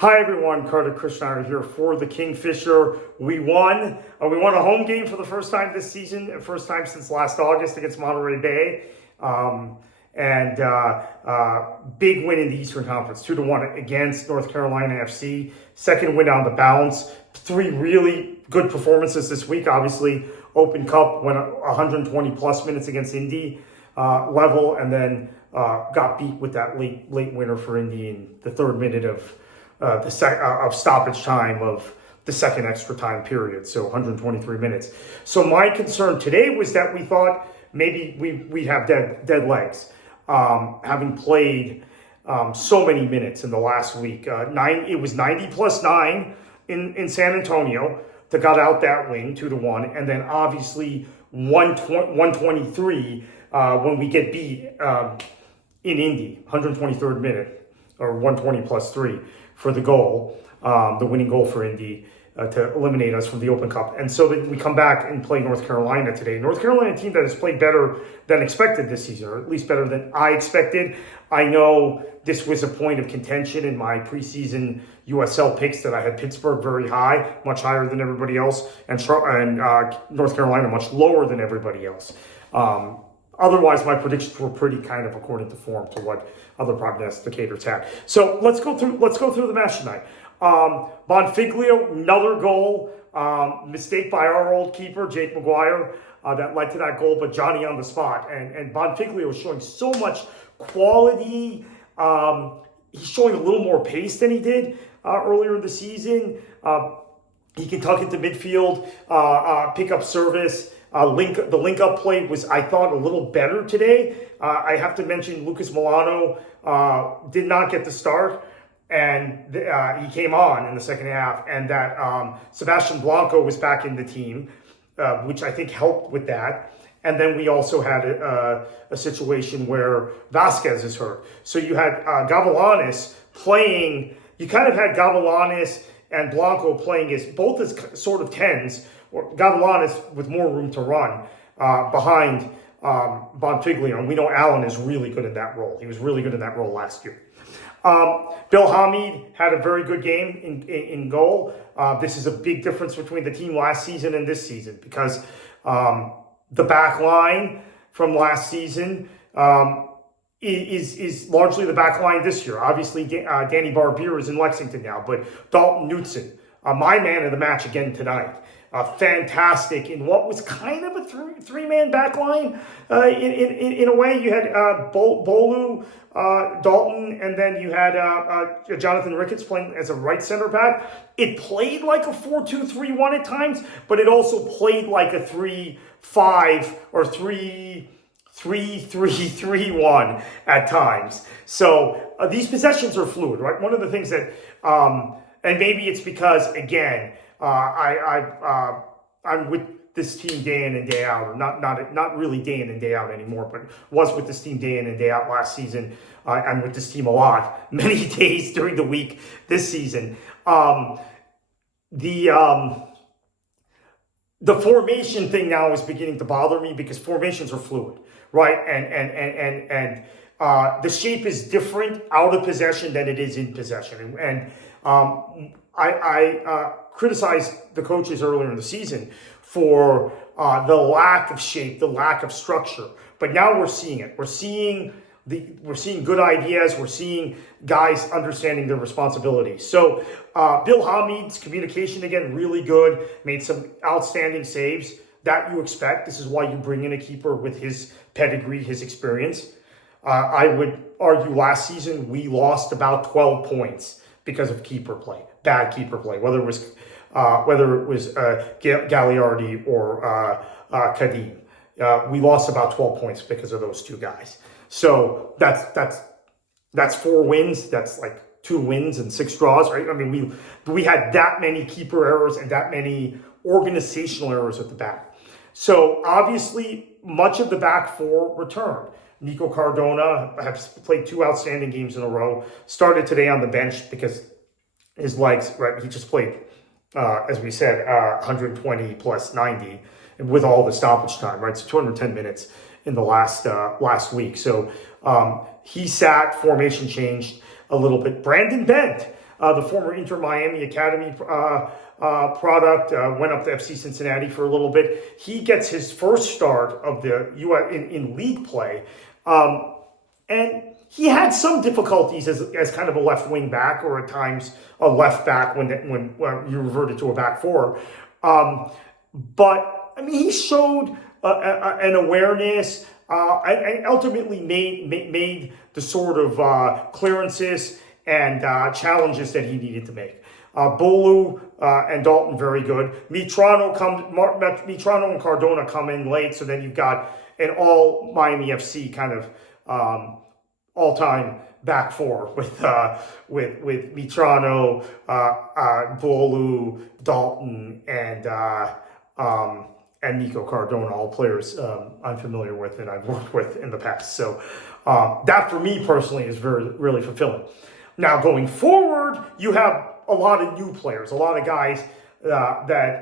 Hi everyone, Carter Krishnaiyer here for the Kingfisher. We won. We won a home game for the first time this season, first time since last August against Monterey Bay. Big win in the Eastern Conference, 2-1 against North Carolina FC. Second win on the bounce. 3 really good performances this week. Obviously, Open Cup went 120 plus minutes against Indy level, and then got beat with that late winner for Indy in the 3rd minute of stoppage time of the second extra time period, so 123 minutes. So my concern today was that we thought maybe we'd have dead legs, having played so many minutes in the last week. It was 90 plus 9 in San Antonio that got out that win 2-1, and then obviously 123 when we get beat in Indy, 123rd minute, or 120 plus 3. For the goal, the winning goal for Indy to eliminate us from the Open Cup. And so that we come back and play North Carolina today. North Carolina, a team that has played better than expected this season, or at least better than I expected. I know this was a point of contention in my preseason USL picks that I had Pittsburgh very high, much higher than everybody else, and North Carolina much lower than everybody else. Otherwise, my predictions were pretty kind of according to form to what other prognosticators had. So let's go through the match tonight. Bonfiglio, another goal, mistake by our old keeper, Jake McGuire, that led to that goal, but Johnny on the spot. And Bonfiglio was showing so much quality. He's showing a little more pace than he did earlier in the season. He can tuck into midfield, pick up service. The link-up play was, I thought, a little better today. I have to mention Lucas Milano did not get the start, and he came on in the second half, and that Sebastian Blanco was back in the team, which I think helped with that. And then we also had a situation where Vasquez is hurt. So you had Gavilanes playing, you kind of had Gavilanes and Blanco playing both as sort of 10s, or Gavilanes with more room to run behind Bonfiglio. And we know Allen is really good in that role. He was really good in that role last year. Bill Hamid had a very good game in goal. This is a big difference between the team last season and this season, because the back line from last season is largely the back line this year. Obviously, Danny Barbier is in Lexington now, but Daltyn Knutson, my man of the match again tonight. Fantastic in what was kind of a three-man back line. In a way, you had Bolu, Dalton, and then you had Jonathan Ricketts playing as a right center back. It played like a 4-2-3-1 at times, but it also played like a 3-5 or 3-3-3-1 at times. So these possessions are fluid, right? One of the things that, and maybe it's because, again, I'm with this team day in and day out, or not really day in and day out anymore, but was with this team day in and day out last season. I'm with this team a lot, many days during the week this season. The formation thing now is beginning to bother me, because formations are fluid, right? And the shape is different out of possession than it is in possession. And I criticized the coaches earlier in the season for the lack of shape, the lack of structure. But now we're seeing it. We're seeing good ideas. We're seeing guys understanding their responsibilities. So Bill Hamid's communication, again, really good. Made some outstanding saves that you expect. This is why you bring in a keeper with his pedigree, his experience. I would argue last season we lost about 12 points because of keeper play, bad keeper play, whether it was Gagliardi or Kadim. We lost about 12 points because of those two guys. So that's 4 wins. That's like 2 wins and 6 draws, right? I mean, we had that many keeper errors and that many organizational errors at the back. So obviously, much of the back 4 returned. Nico Cardona has played 2 outstanding games in a row. Started today on the bench because his legs, right? He just played, as we said, 120 plus 90 with all the stoppage time, right? So 210 minutes in the last week. So he sat, formation changed a little bit. Brandon Bent the former Inter Miami Academy product, went up to FC Cincinnati for a little bit. He gets his first start of the U.S. in league play, and he had some difficulties as kind of a left wing back, or at times a left back when you reverted to a back four. But I mean, he showed an awareness, and ultimately made the sort of clearances and challenges that he needed to make. Bolu and Daltyn, very good. Mitrano and Cardona come in late, so then you've got an all Miami FC kind of all-time back four with Mitrano, Bolu, Daltyn, and Nico Cardona, all players I'm familiar with and I've worked with in the past. So that for me personally is really fulfilling. Now going forward, you have a lot of new players, a lot of guys that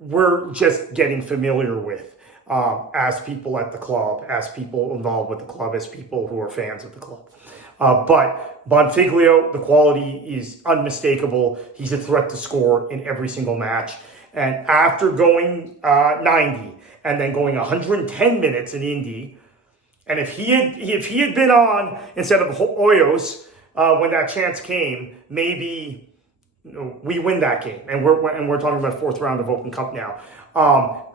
we're just getting familiar with as people at the club, as people involved with the club, as people who are fans of the club. But Bonfiglio, the quality is unmistakable. He's a threat to score in every single match. And after going 90 and then going 110 minutes in Indy, and if he had been on instead of Hoyos when that chance came, maybe we win that game. And we're talking about fourth round of Open Cup now.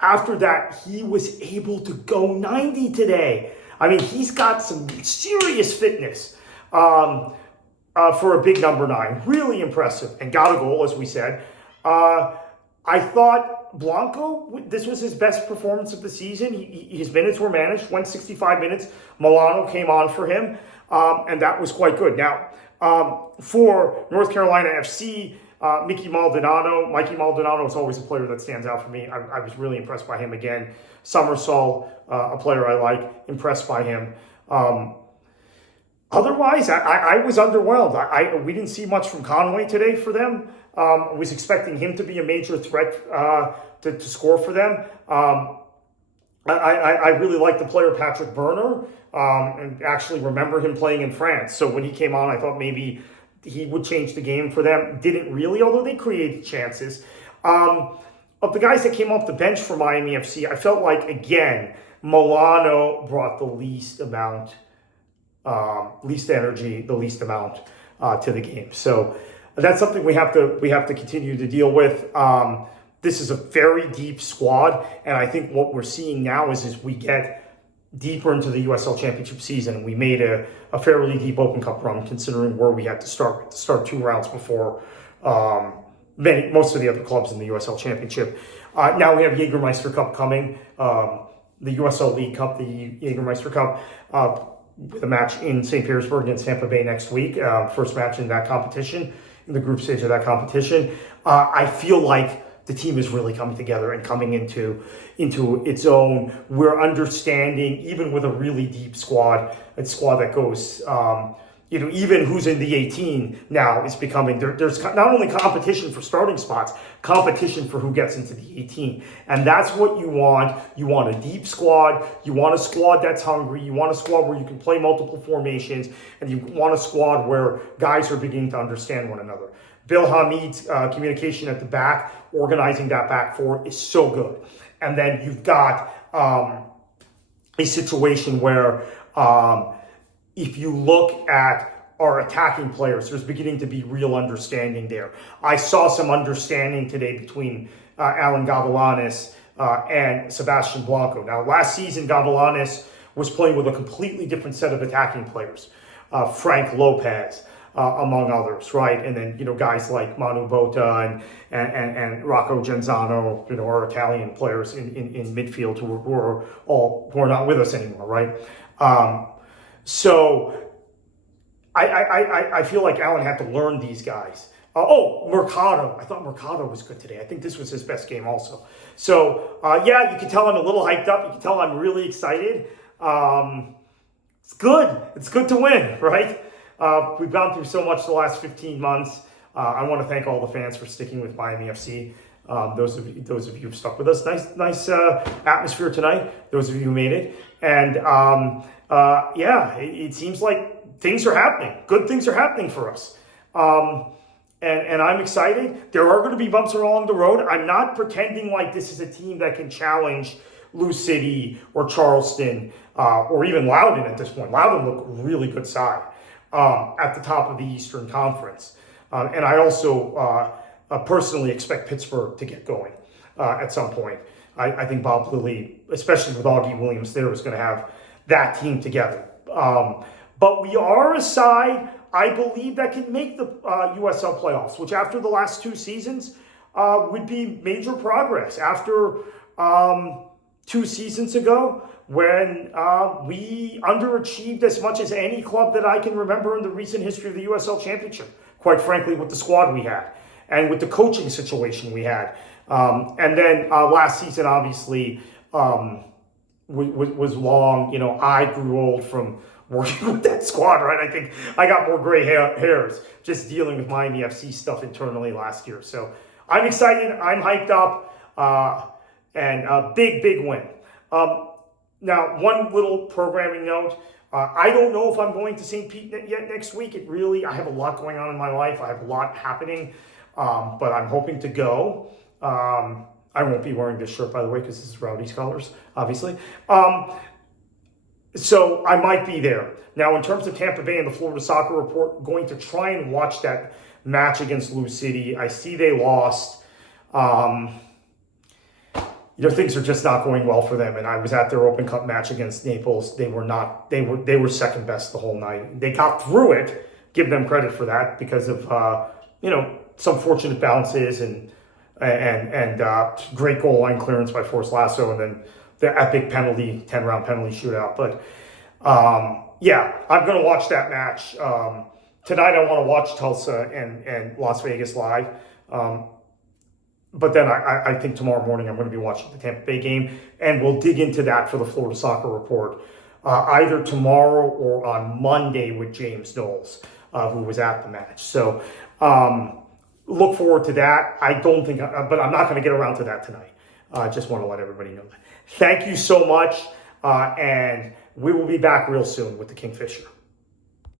After that, he was able to go 90 today. I mean, he's got some serious fitness for a big number 9. Really impressive, and got a goal, as we said. I thought Blanco, this was his best performance of the season. His minutes were managed, went 65 minutes. Milano came on for him, and that was quite good. Now, for North Carolina FC, Mikey Maldonado is always a player that stands out for me. I was really impressed by him again. Somersall, a player I like, impressed by him. Otherwise, I was underwhelmed. We didn't see much from Conway today for them. I was expecting him to be a major threat to score for them. I really like the player Patrick Berner, and actually remember him playing in France. So when he came on, I thought maybe he would change the game for them. Didn't really, although they created chances. Of the guys that came off the bench for Miami FC, I felt like, again, Milano brought the least energy, the least amount to the game. So that's something we have to continue to deal with. This is a very deep squad, and I think what we're seeing now is we get deeper into the USL Championship season. We made a fairly deep Open Cup run, considering where we had to start. We had to start 2 rounds before most of the other clubs in the USL Championship. Now we have Jägermeister Cup coming, the USL League Cup, the Jägermeister Cup, with a match in St. Petersburg against Tampa Bay next week. First match in that competition, in the group stage of that competition. I feel like the team is really coming together and coming into its own. We're understanding, even with a really deep squad, a squad that goes, even who's in the 18 now is becoming, there's not only competition for starting spots, competition for who gets into the 18. And that's what you want. You want a deep squad. You want a squad that's hungry. You want a squad where you can play multiple formations. And you want a squad where guys are beginning to understand one another. Bill Hamid's communication at the back, organizing that back four, is so good. And then you've got a situation where if you look at our attacking players, there's beginning to be real understanding there. I saw some understanding today between Alan Gavilanes and Sebastian Blanco. Now, last season, Gavilanes was playing with a completely different set of attacking players. Frank Lopez, among others, right? And then, guys like Manu Bota and Rocco Genzano, are Italian players in midfield who are not with us anymore, right? So I feel like Alan had to learn these guys. Mercado. I thought Mercado was good today. I think this was his best game also. So, you can tell I'm a little hyped up. You can tell I'm really excited. It's good. It's good to win, right? We've gone through so much the last 15 months. I want to thank all the fans for sticking with Miami FC. Those of you who've stuck with us. Nice atmosphere tonight. Those of you who made it. And it seems like things are happening. Good things are happening for us. And I'm excited. There are going to be bumps along the road. I'm not pretending like this is a team that can challenge Lou City or Charleston or even Loudoun at this point. Loudoun look a really good side at the top of the Eastern Conference. And I also personally expect Pittsburgh to get going at some point. I think Bob Lilly, especially with Augie Williams there, is going to have that team together. But we are a side, I believe, that can make the USL playoffs, which after the last 2 seasons would be major progress. After 2 seasons ago, when we underachieved as much as any club that I can remember in the recent history of the USL Championship, quite frankly, with the squad we had and with the coaching situation we had. And then last season, obviously, was long. You know, I grew old from working with that squad, right? I think I got more gray hairs just dealing with my MFC stuff internally last year. So I'm excited. I'm hyped up. And a big win. Now, one little programming note. I don't know if I'm going to St. Pete yet next week. I have a lot going on in my life. I have a lot happening. But I'm hoping to go. I won't be wearing this shirt, by the way, because this is Rowdy's colors, obviously. So I might be there. Now, in terms of Tampa Bay and the Florida Soccer Report, going to try and watch that match against Lou City. I see they lost. Things are just not going well for them. And I was at their Open Cup match against Naples. They were second best the whole night. They got through it. Give them credit for that because of some fortunate bounces and great goal line clearance by Forrest Lasso, and then the epic 10-round penalty shootout. But I'm going to watch that match. Tonight I want to watch Tulsa and Las Vegas live. But then I think tomorrow morning I'm going to be watching the Tampa Bay game, and we'll dig into that for the Florida Soccer Report either tomorrow or on Monday with James Knowles, who was at the match. So look forward to that. But I'm not going to get around to that tonight. I just want to let everybody know that. Thank you so much, and we will be back real soon with the Kingfisher.